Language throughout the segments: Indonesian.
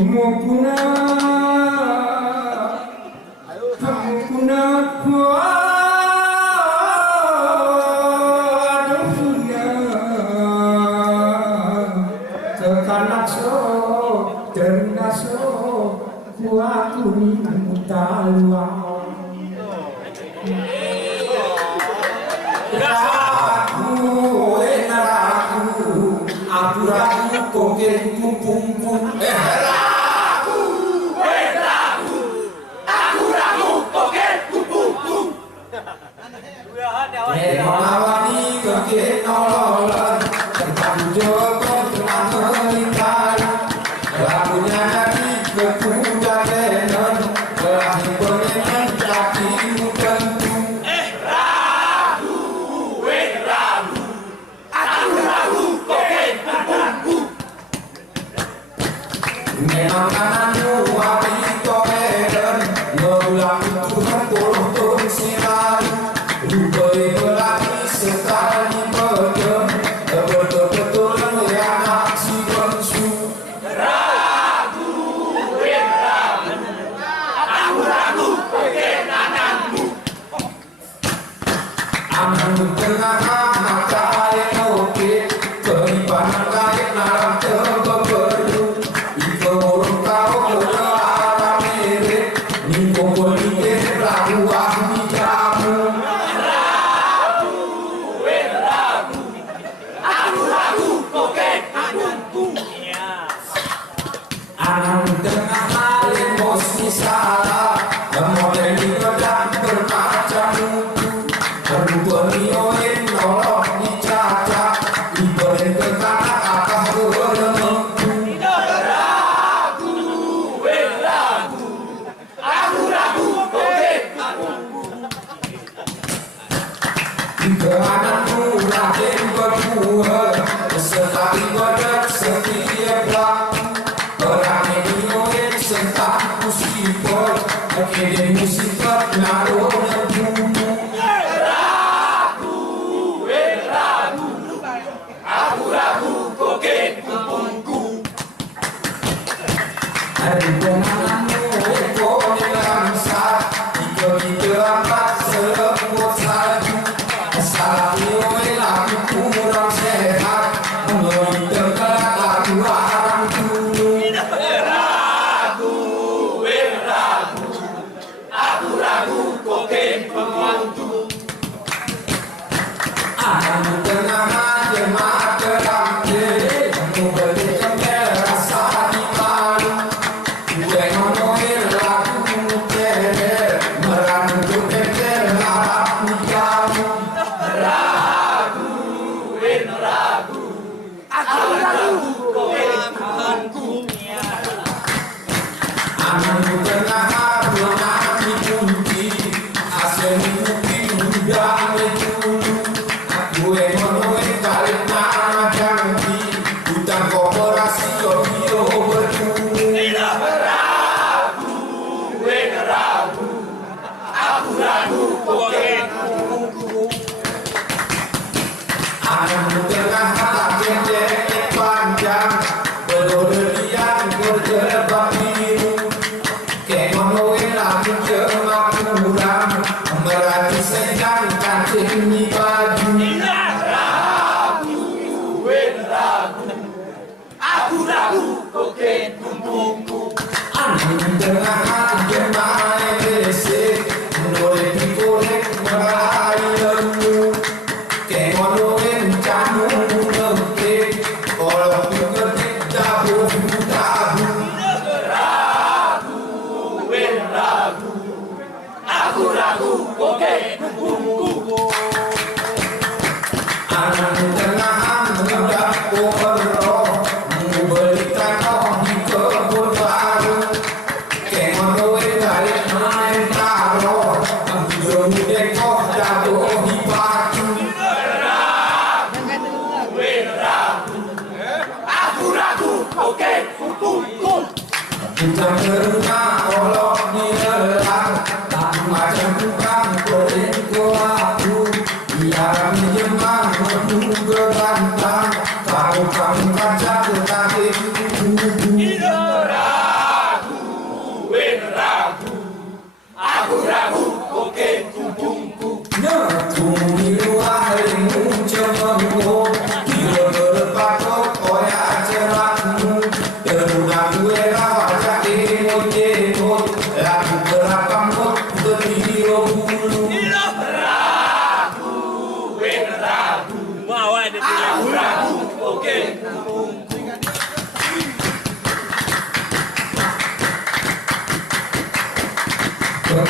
Tumukuna kuaduna kekanaso ternaso kuakuni mutalua aku kogen kumpung Mawani keke nololan Tentang Joko tenang melingkar Lagunya dari kepuja tenon Berakhir pengen kaki tentu Ragu Aku ragu kogen kumpungku Memang kananmu wali toleran Mengulang Tuhan turun sinar Rupanya berlari sekali pejam Betul-betul melihat si bensu Ragu Aku ragu kogen anakmu Anakmu tengah mata yang oke Keribanan kait narang terbeberdu Ika orang kau berarah mirip Ningko berikir lagu ahli kamu Aku ragu kogen anakku Anak tengah hari emosi salah Model di badan bermacam mutu Berubah-ubah nolok dicacat Diberi ke kanan akah berlemengku Aku ragu kogen anakku Jika anakmu lahir berbuah Sekali badan setiap laku Berani dioin sentak musibah Akhirnya musibah naruh dan bumbu Aku ragu kogen kumpungku Hari penanganmu ekonomi langsa Ika-ika angkat selembut salju Salah dioin aku kurang sehat Mengerik tergerak lagu arang dulu Aku ragu kogen kumpungku Anakmu tengah aja mata rantai Kamu berikan rasa di malu Gue ngomongin lagu muter Merangkul keker harap di kamu Aku ragu kogen kumpungku Anakmu tengah aja mati kunci Asal mimpi mudah dulu Gue ngomongin balik nama ganti Hutang korporasi Tokyo berdulu Aku ragu kogen kumpungku Anakmu tengah hati deket panjang Berlelian berjebak biru Kemonoin lagu cemak kurang Merati sedang kancing di baju Aku ragu kogen kumpungku Anakmu tengah hati main resik Menoleh dikorek meraih lemu Kemonoin kamu ngetik Kalau ngetik dabuh tabu Aku ragu kogen kumpungku Anakmu tengah hendak overall Memberikan di kebun baru Kemonoin tarik main taruh Jom dekor jatuh di batu Aku ragu kogen kumpungku Bukan teruna olok di lelang Tak macam bukan korenko aku Biar menjemah menunggu bantang Kamu kaca tetapi kubu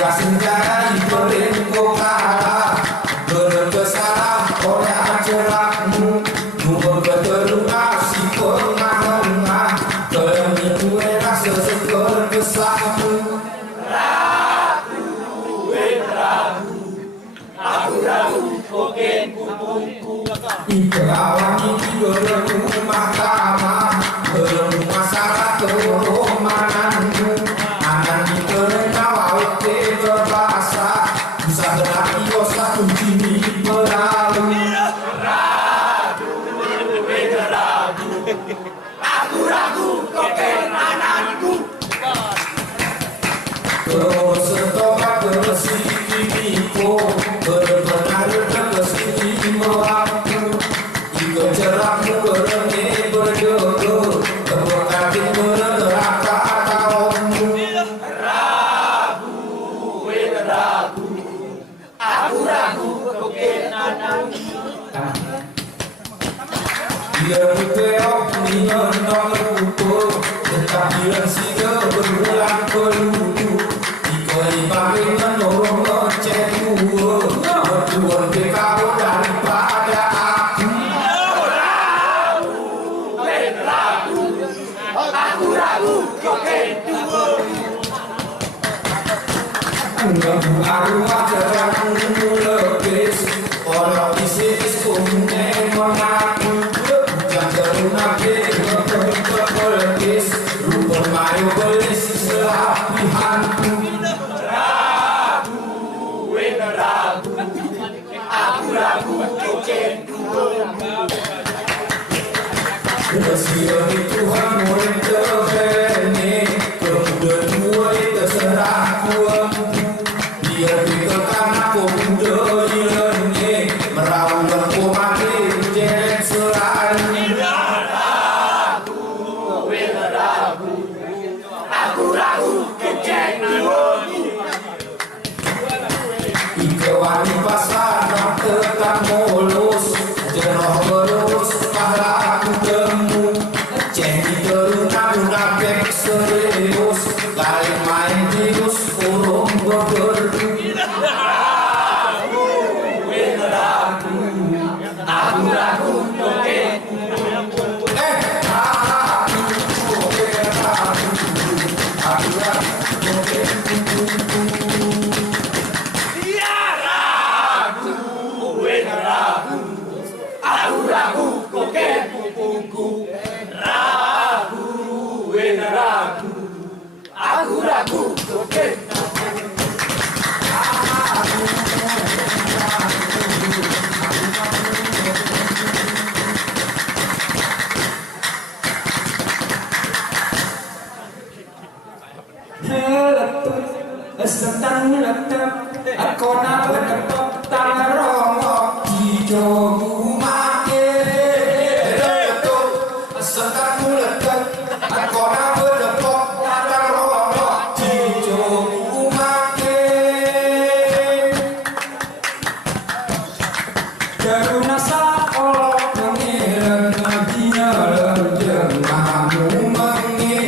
Tugas senjata diperingkuk kalah berkesalah oleh ajaranmu Nunggu keterukasi pengahengan Kelemiku rasa seger kesahmu Aku ragu koken kumpulku Ikawani beremu mahkamah Beremu masalah keromananmu Anan diterengawal berbahasa Bisa berarti dosa kucini berlalu Aku ragu koken ananku Terus setobat bersih-sih-sih Berbenar bersih-sih aku Jika cerahmu berani berjodoh Berkati berneraka kaummu Ragu Aku ragu koken ananku Dia berkeok mengenal ukur Tetap dia sida berulang peluru Jika dipakai menolong ngecek dua Bertuan kekau daripada aku Aku ragu koken dua Ngebu arwah terangmu lepis Orang bisnis kumne mengaku Jangan terunake ngepepepelis Rupon mayu belis selapihanku Ragu Aku ragu koken dua Kesian Tuhan mulai terbene Kemuda dua terserah kuamku Biar dikekan aku muda ilene Merauh aku mati jelek selalu Aku ragu koken dua Ikewani pasar nak tetap mulus Jenoh berus pahala aku temu Cengki terunang munafik serius Kali main virus urung beberdu Aku ragu koken Aku ragu koken pupungku Ragu Aku ragu koken Sentang letep Aku nak berdepok tangan rongok Hidup make Letep Sentang letep Aku nak berdepok tangan rongok Hidup make Karuna saolok mengilang Nabinya lejeng Mamu mengilang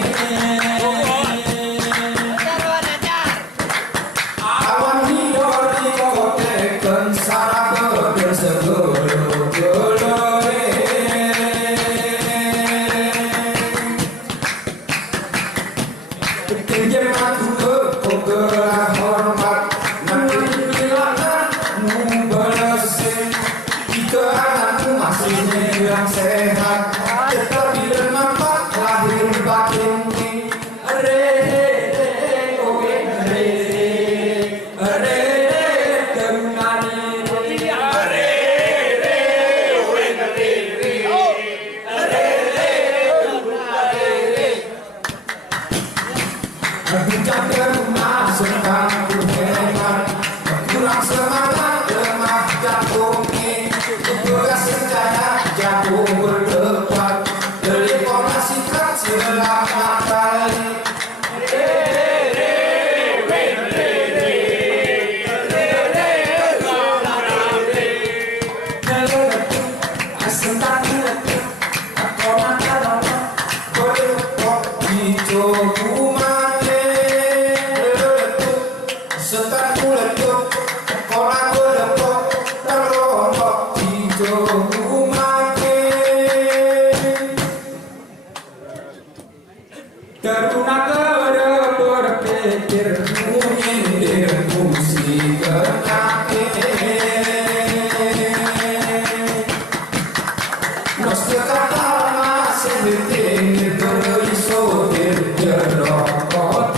Awan hidup di kote setan kuletuk koran kulepok terlongkok hijau makin teruna berpikir menyindir fungsi kenakit nos kata masih ditinggi terisotir jerokot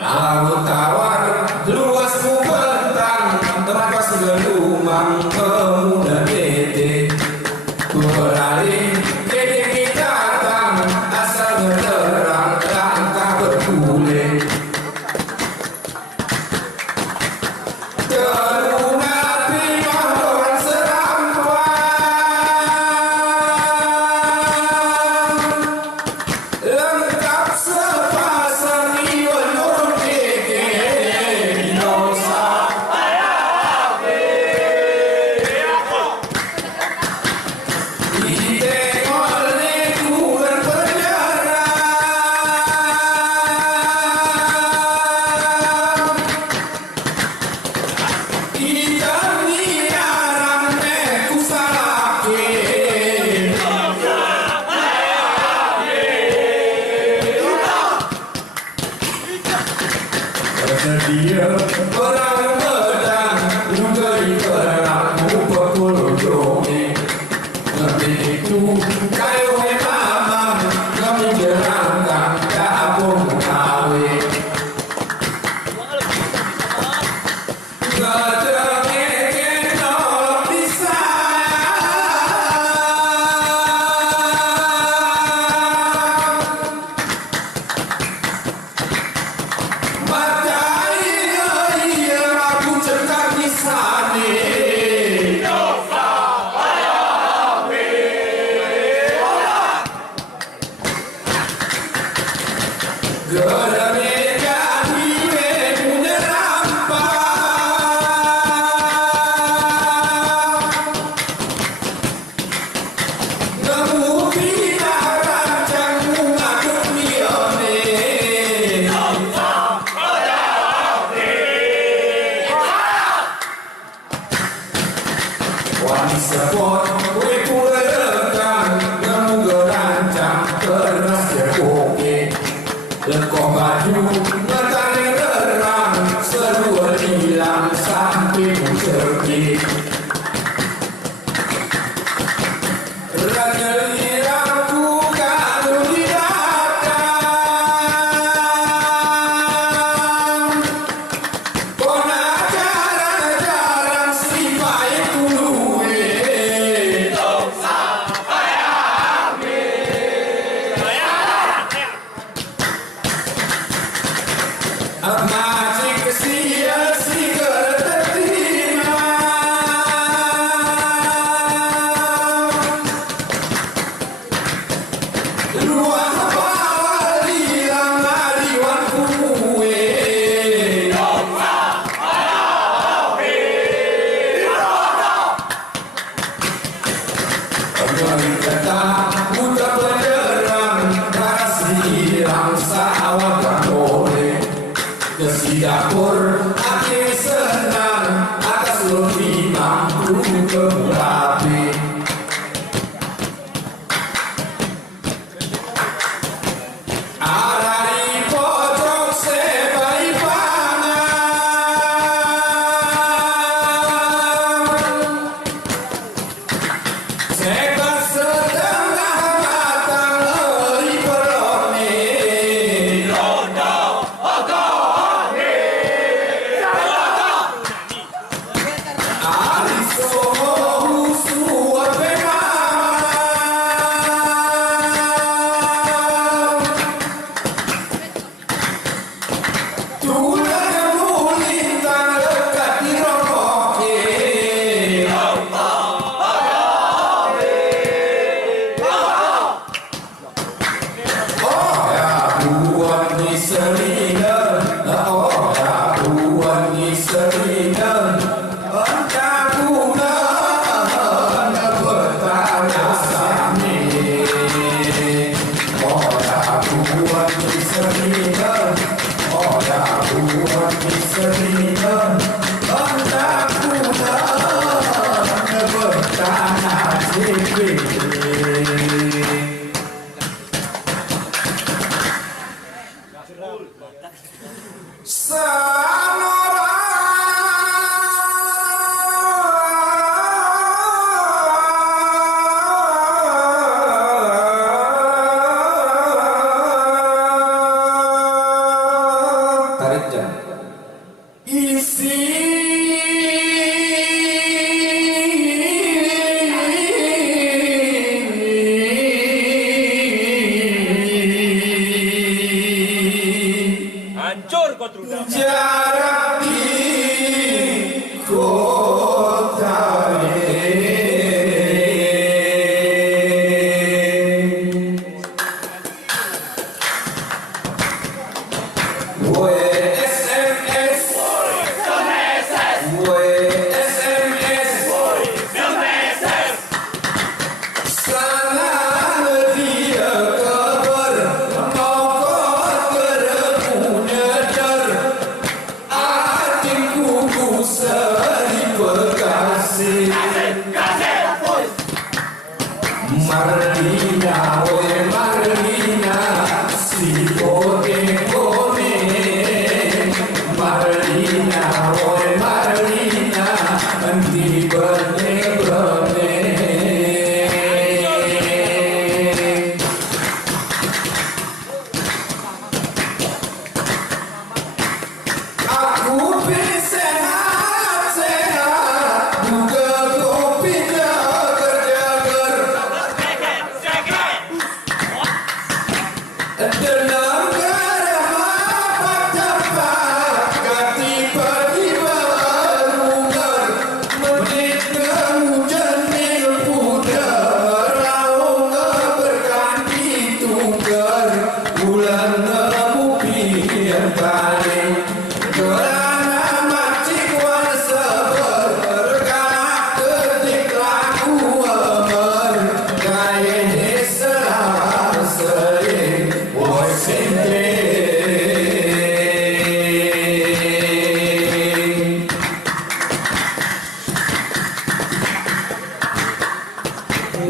Lalu tawar luas bentang terpas gelumang pemuda dede berlari dede kita datang asal berterang langkah berguling teruna terima orang serampan lengkap sepasang iwan orang keke dosa ditengok lingkungan berjarak ikan niaran meku salakin tersedia perang pedang menjadi perangku pekul jomi ngerti itu kayu memang kami jerangkan kapung kawe ngejengin nolok bisa Matai iya aku cekak kisane Gerane jadi punya rampak Nemu kita rancang mengaduk lione Wani sepot kue kue rekan nemu gerancang kernas terkoke lekok baju ngetani gerang serua hilang sampai muserki Raja lirangku kanu di datang Kona jarang-jarang sifai kuluwe Tarik jam. Isi Hancur kau terudam. jarak di kota WSMS sana dia kabar mokot berpunya jar hatiku seri bekasih Marlina, oi Marlina, si kone kone. Marlina, oi Marlina, nanti berne berne. Aku sehat-sehat, juga kopi jager-jager. Dalam garam apa-apa, tiba-tiba lugar. Menit kehujan pudar, laung berganti tunggar. Bulan nemu pian paling, kerana macik wan sabar. Karena ketik laku amar, kaya salah sering. Boy sendiri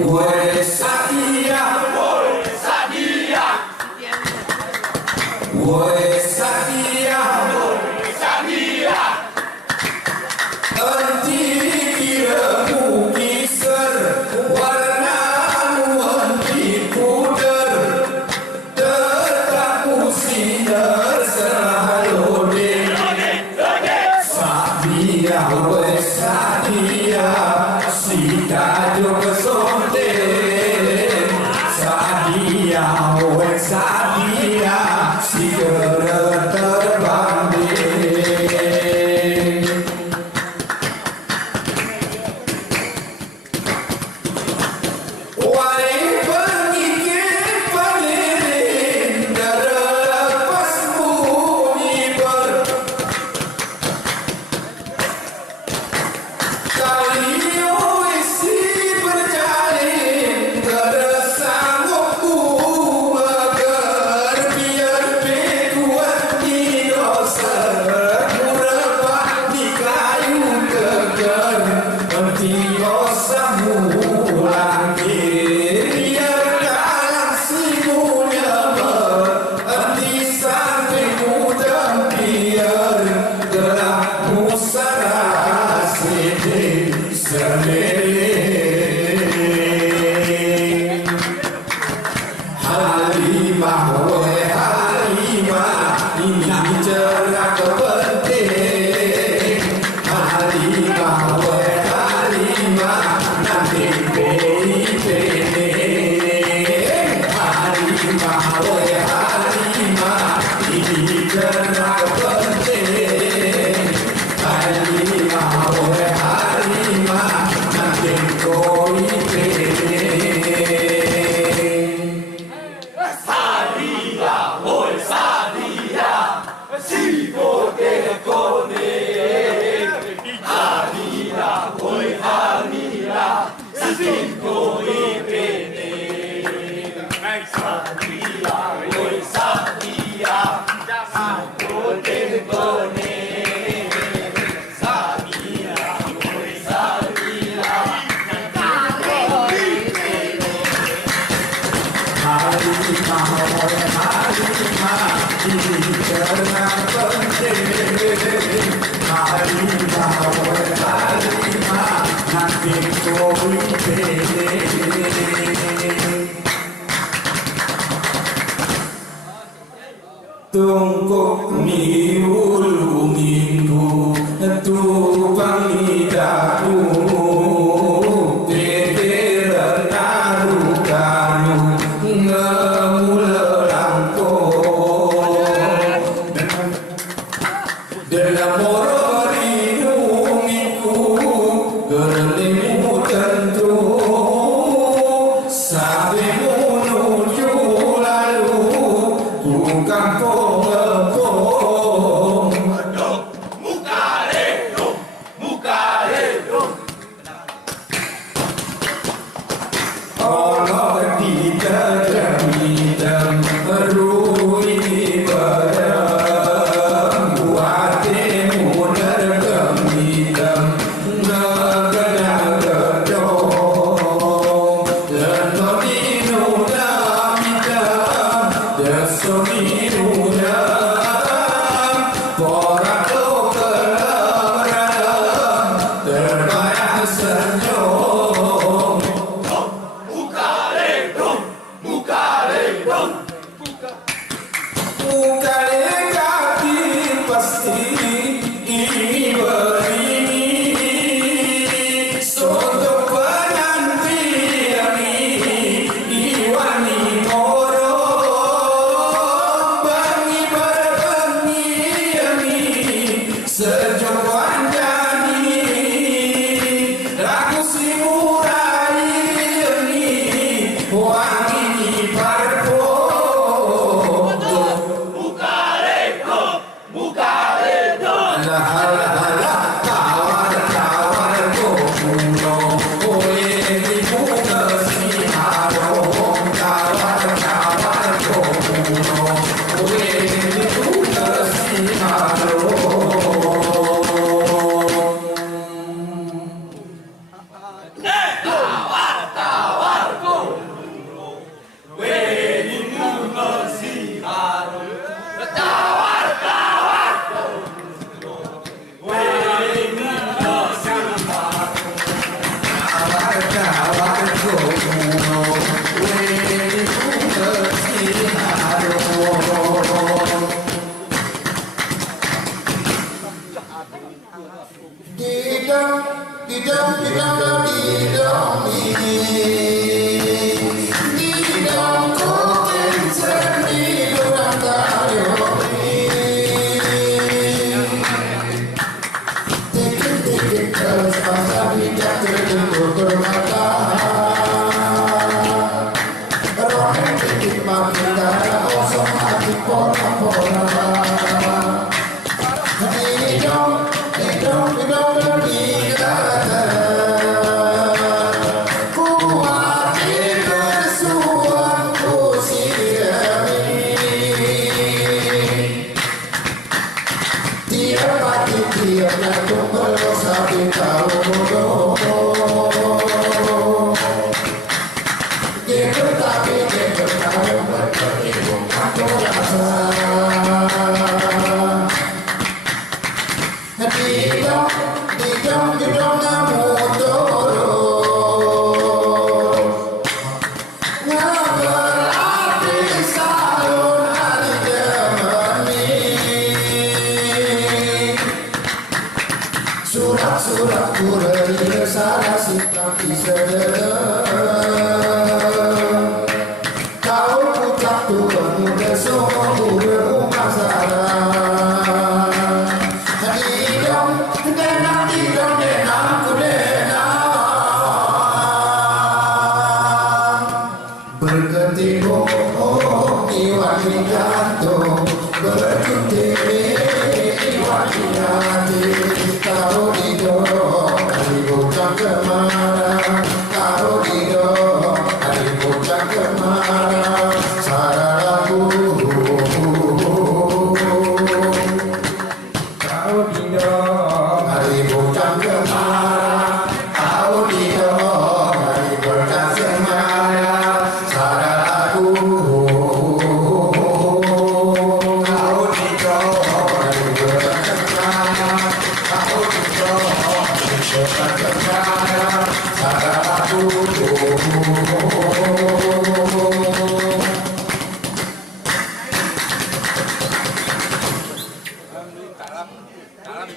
Boy Sadia Boy Sadia Anti kira mukisar warna anti pudar tetap sinar serhalode Sadia we Sadia si kado kesonde Sadia we Sadia si kera Karena penting Harimah Harimah Nanti Tungkuk ni ulu minggu Tupang idaku Teteran narukanu Ngemulelangko Dalam moro rinungiku Gerlimu tentu Sampai menuju lalu Ku kampung Dalam